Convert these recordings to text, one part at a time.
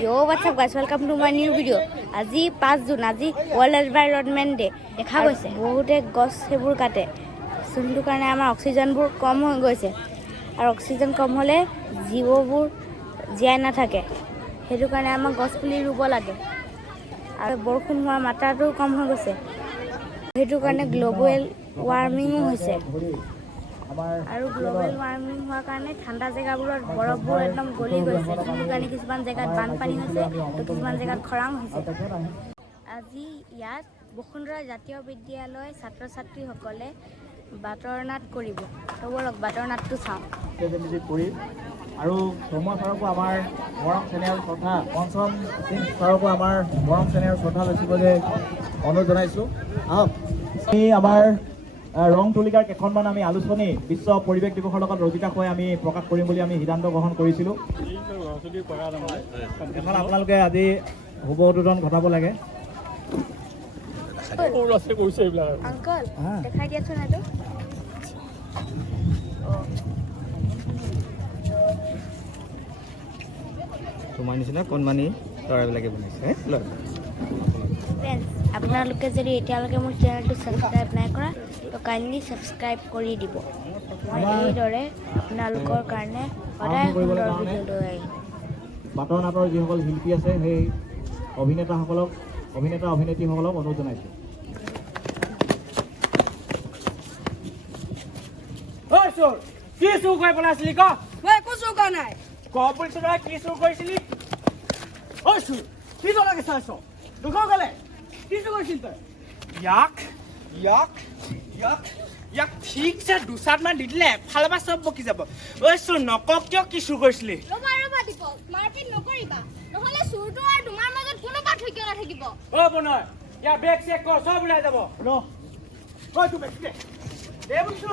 Yo, what's up guys? Welcome to my new video. আজি 5 June আজি World Environment Day. দেখা গৈছে বহুতে গছ হেবোৰ কাটে। যোনটো কাৰণে আমাৰ অক্সিজেনবোৰ কম হৈ গৈছে। আৰু অক্সিজেন কম হ'লে জীৱবোৰ জীয়াই নাথাকে। সেইটো কাৰণে আমাৰ গছ পুলি ৰুব লাগে। আৰু বৰষুণ হোৱা মাত্ৰাটো কম হৈ গৈছে। সেইটো কাৰণে গ্লোবেল ৱাৰ্মিং হৈছে। আৰু গ্লোবেল ৱাৰ্মিং হোৱাৰ কাৰণে ঠাণ্ডা জেগাবোৰত বৰফবোৰ একদম গলি গৈছে সেইটো কাৰণে কিছুমান জেগাত বানপানী হৈছে তো কিছুমান জেগাত খৰাং হৈছে আজি ইয়াত বসুন্ধৰা জাতীয় বিদ্যালয় ছাত্ৰ ছাত্ৰীসকলে বাটৰ নাট কৰিব তো বলক বাটৰ নাটটো চাওঁ আৰু ধৰ্ম ছাৰকো আমাৰ মৰম চেনেহৰ শ্ৰদ্ধা পঞ্চম সিং ছাৰকো আমাৰ মৰম চেনেহৰ শ্ৰদ্ধা লৈছিবলৈ অনুৰোধ জনাইছোঁ আহক আমাৰ ৰং তুলিকাৰ কেইখনমান আমি আলোচনী বিশ্ব পৰিৱেশ দিৱসৰ লগত ৰচিতা হৈ আমি প্ৰকাশ কৰিম বুলি আমি সিদ্ধান্ত গ্ৰহণ কৰিছিলোঁ এখন আপোনালোকে আজি শুভ উদ্বোধন ঘটাব লাগে আংকল দেখাই দিয়াচোন এইটো তোমাৰ নিচিনা কণমানি ল'ৰাবিলাকে বনাইছে ফ্ৰেণ্ডছ আপোনালোকে যদি এতিয়ালৈকে মোৰ চেনেলটো ছাবস্ক্ৰাইব নাই কৰা তো কাইণ্ডলি ছাবস্ক্ৰাইব কৰি দিব মই এইদৰে আপোনালোকৰ কাৰণে সদায় সুন্দৰ ভিডিঅ' লৈ আহিম বাটৰ নাটৰ যিসকল শিল্পী আছে সেই অভিনেতা অভিনেত্ৰীসকলক অনুৰোধ জনাইছোঁ কি চুৰ কৰি পেলাইছিলি ক মই একো চুৰ কৰা নাই কৰ্পৰেশ্যন কি চুৰ কৰিছিলি ঐ চুৰ কি তলাকে চাইছ দুখন গলে কি চুৰ কৰিছিল তই ইয়াক ঠিকছে দুচাটমান দি দিলে এফালৰ পৰা চব বকি যাব ঐ চুৰ নকক কিয় কি চুৰ কৰিছিলি ৰবা দীপক মাৰপিট নকৰিবা নহলে চুৰটো আৰু তোমাৰ মাজত কোনো পাৰ্থক্য নাথাকিব অ বনয় ইয়াৰ বেগ চেক কৰ চব ওলাই যাব ৰ ঐ তোৰ বেগ দে বুজিছো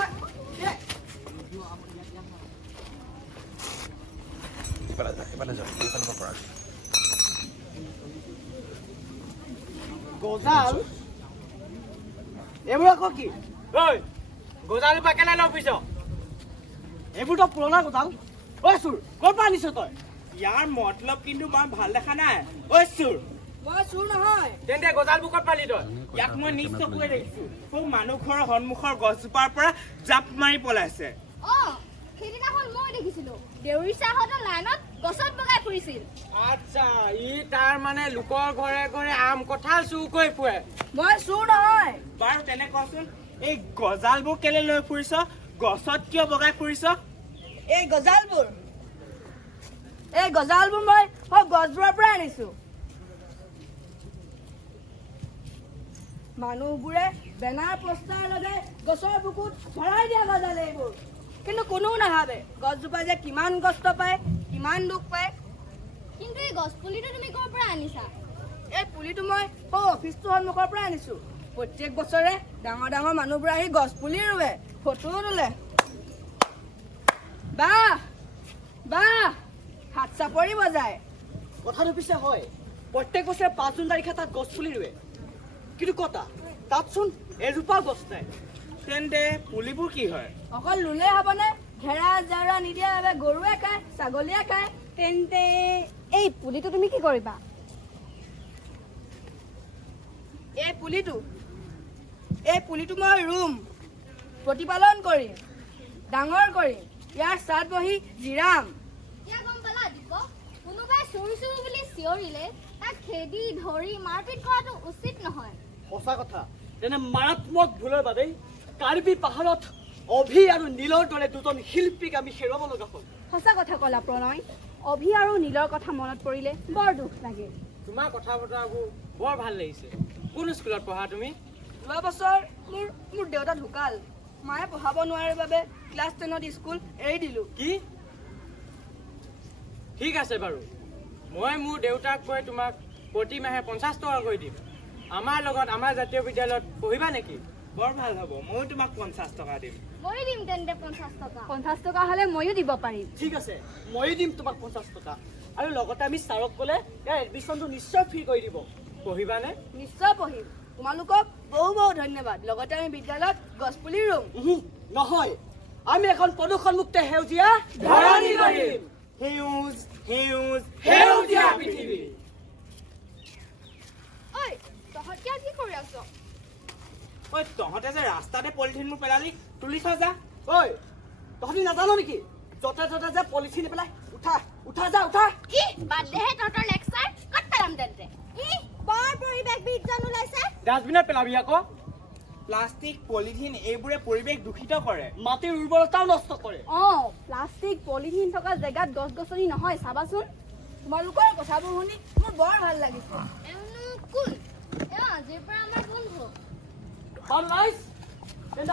গজাল এইবোৰ আকৌ কি ঐ গজালৰ পৰা কেনে লগ পিছ এইবোৰতো পুৰণা গজাল ঐ চুৰ ক'ৰ পৰা আনিছ তই ইয়াৰ মতলব কিন্তু মই ভাল দেখা নাই ঐ চুৰ মই চুৰ নহয় তেন্তে গজালবোৰ ক'ত পালি তই ইয়াক মই নিজ চকুৰে দেখিছো খুব মানুহ ঘৰৰ সন্মুখৰ গছজোপাৰ পৰা জাপ মাৰি পলাইছে সেইদিনাখন মই দেখিছিলো দেউৰী চাহঁতৰ লাইনত গছত বগাই ফুৰিছিল আচ্ছা ই তাৰ মানে লোকৰ ঘৰে ঘৰে আম কঁঠাল চুৰ কৰি ফুৰে মই চুৰ নহয় বাৰু তেনে কচোন এই গজালবোৰ কেলে লৈ ফুৰিছ গছত কিয় বগাই ফুৰিছ এই গজালবোৰ মই গছবোৰৰ পৰা আনিছো মানুহবোৰে বেনাৰ পোষ্টাৰ লগাই গছৰ বুকুত ভৰাই দিয়া গজাল এইবোৰ কিন্তু কোনো নাভাবে গছজোপা যে কিমান কষ্ট পায় কিমান দুখ পায় কিন্তু এই গছ পুলিটো তুমি ক'ৰ পৰা আনিছা এই পুলিটো মই অফিচটোৰ সন্মুখৰ পৰা আনিছো প্ৰত্যেক বছৰে ডাঙৰ ডাঙৰ মানুহবোৰ আহি গছ পুলি ৰুৱে ফটো তোলে বাহ হাত চাপৰি বজায় কথাটো পিছে হয় প্ৰত্যেক বছৰে 5 জুন তাৰিখে তাত গছ পুলি ৰুৱে কিন্তু কতা তাতচোন এজোপা গছ নাই তেন্তে পুলিবোৰ কি হয় অকল ৰুলে হ'বনে ঘেৰা জেওৰা নিদিয়া বাবে গৰুৱে খায় ছাগলীয়ে খায় তেন্তে এই পুলিটো তুমি কি কৰিবা এই পুলিটো মই ৰুম প্ৰতিপালন কৰিম ডাঙৰ কৰিম ইয়াৰ ছাদ বহি জিৰাম কোনোবাই চুৰ বুলি চিঞৰিলে তাক খেদি ধৰি মাৰপিট কৰাটো উচিত নহয় সঁচা কথা তেনে মাৰাত্মক ভুলৰ বাবেই কাৰ্বি পাহাৰত অভি আৰু নীলৰ দৰে দুজন শিল্পীক আমি হেৰুৱাব লগা হ'ল সঁচা কথা ক'লা প্ৰণয় অভি আৰু নীলৰ কথা মনত পৰিলে বৰ দুখ লাগে তোমাৰ কথা বতৰাবোৰ বৰ ভাল লাগিছে কোন স্কুলত পঢ়া তুমি যোৱা বছৰ মোৰ দেউতা ঢুকাল মায়ে পঢ়াব নোৱাৰাৰ বাবে ক্লাছ 10ত স্কুল এৰি দিলোঁ কি ঠিক আছে বাৰু মই মোৰ দেউতাক কৈ তোমাক প্ৰতি মাহে 50 টকাকৈ দিম আমাৰ লগত আমাৰ জাতীয় বিদ্যালয়ত পঢ়িবা নেকি বৰ ভাল হ'ব মই তোমাক 50 টকা দিম মই দিম তেন্তে 50 টকা হ'লে ময়ো দিব পাৰিম ঠিক আছে মই দিম তোমাক 50 টকা আৰু লগতে আমি ছাৰক ক'লে ইয়াৰ এডমিশ্যনটো নিশ্চয় ফ্ৰী কৰি দিব পঢ়িবানে নিশ্চয় পঢ়িম তোমালোকক বহু ধন্যবাদ লগতে আমি বিদ্যালয়ত গছপুলি ৰুম নহয় আমি এখন প্ৰদূষণমুক্ত সেউজীয়া ধৰণী কৰিম সেউজীয়া পৃথিৱী ৰাস্তাতে পলিথিনবোৰ পেলালি তুলি থৈ যা ঐ তহঁতি নাজানো নেকি য'তে ত'তে যে পলিথিন পেলাই উঠা যা উঠা কি বাদ দেহে তহঁতৰ লেকচাৰ ক'ত পেলাম তেন্তে বৰ পৰিৱেশবিদ জন ওলাইছে ডাষ্টবিনত পেলাবি আকৌ প্লাষ্টিক পলিথিন এইবোৰে পৰিৱেশ দূষিত কৰে মাটিৰ উৰ্বৰতাও নষ্ট কৰে প্লাষ্টিক পলিথিন থকা জেগাত গছ গছনি নহয় চাবাচোন তোমালোকৰ কথাবোৰ শুনি মোৰ বৰ ভাল লাগিছে কোন আজিৰ পৰা আমাৰ বন্ধু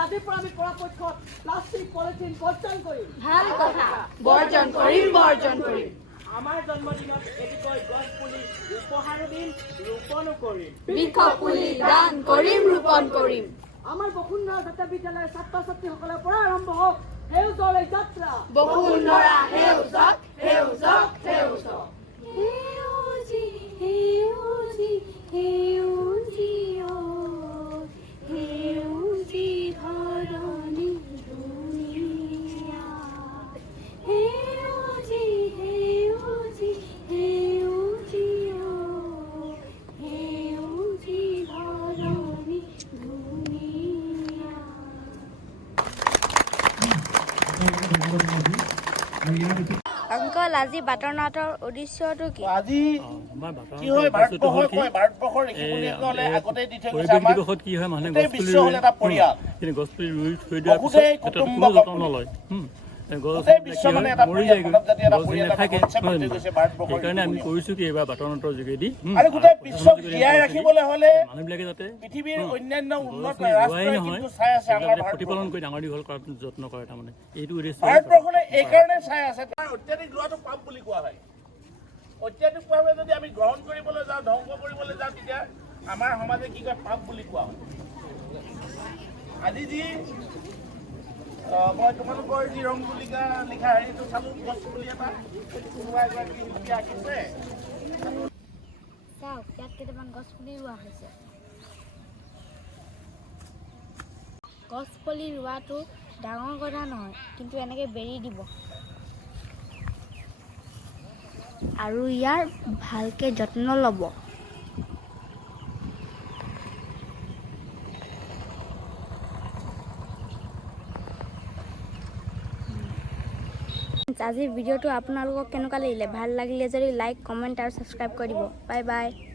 আজিৰ পৰা আমি পৰাপক্ষত প্লাষ্টিক পলিথিন বৰ্জন কৰিম ভাল কথা বৰ্জন কৰিম আমাৰ জন্মদিনত এটিকৈ গছ পুলি উপহাৰো দিম ৰোপণো কৰিম বৃক্ষ পুলি দান কৰিম ৰোপণ কৰিম আমাৰ বসুন্ধৰা জাতীয় বিদ্যালয়ৰ ছাত্ৰ ছাত্ৰীসকলৰ পৰা আৰম্ভ হওক সেউজৰ এই যাত্ৰা বসুন্ধৰা সেউজত সেউজত সেউজত অংকল আজি বাটৰ নাটৰ উদ্দেশ্যটো কি আজি কি হয় ভাৰতবৰ্ষৰ ঋষিমুনিসকলে আগতে দি থৈ গৈছে আমাৰ কি হয় মানুহে বিশ্ব হ'ল এটা পৰিয়াল কিন্তু গছ পুলি ৰুই থৈ দিয়াৰ বহুতেই পিছত কুটুম্ব যত্ন নলয় গোটেই বিশ্ব মানে এটা মৰি পৰিয়াল যায়গৈ মানৱ জাতি এটা গছ পৰিয়াল এটা নাথাকে কনচেপ্ট হৈ গৈছে ভাৰতবৰ্ষৰ সেইকাৰণে আমি কৰিছোঁ কি এইবাৰ বাটৰ নাটৰ যোগেদি আৰু গোটেই বিশ্বক জীয়াই ৰাখিবলৈ হ'লে মানুহবিলাকে যাতে পৃথিৱীৰ অন্যান্য উন্নত ৰোৱাই ৰাষ্ট্ৰই নহয় কিন্তু চাই আছে আমাৰ প্ৰতিপালন কৰি ডাঙৰ দীঘল কৰাত যত্ন কৰে তাৰমানে এইটো উদ্দেশ্য ভাৰতবৰ্ষলৈ এইকাৰণে চাই আছে তাৰ অত্যাধিক লোৱাটো পাপ বুলি কোৱা হয় অত্যাধিকভাৱে যদি আমি গ্ৰহণ কৰিবলৈ যাওঁ ধ্বংস কৰিবলৈ যাওঁ তেতিয়া আমাৰ সমাজে কি কয় পাপ বুলি কোৱা হয় আজি যি মই তোমালোকৰ যি ৰং তুলিকা লিখা হেৰিটো চালোঁ গছ পুলি এটা কোনোবা এগৰাকী শিল্পী আঁকিছে চাওক ইয়াত কেইটামান গছ পুলি ৰোৱা হৈছে গছ পুলি ৰোৱাটো ডাঙৰ কথা নহয় কিন্তু এনেকৈ বেৰি দিব আৰু ইয়াৰ ভালকৈ যত্ন ল'ব আজিৰ ভিডিঅ'টো আপোনালোকক কেনেকুৱা লাগিলে ভাল লাগিলে যদি লাইক কমেণ্ট আৰু ছাবস্ক্ৰাইব কৰি দিব বাই বাই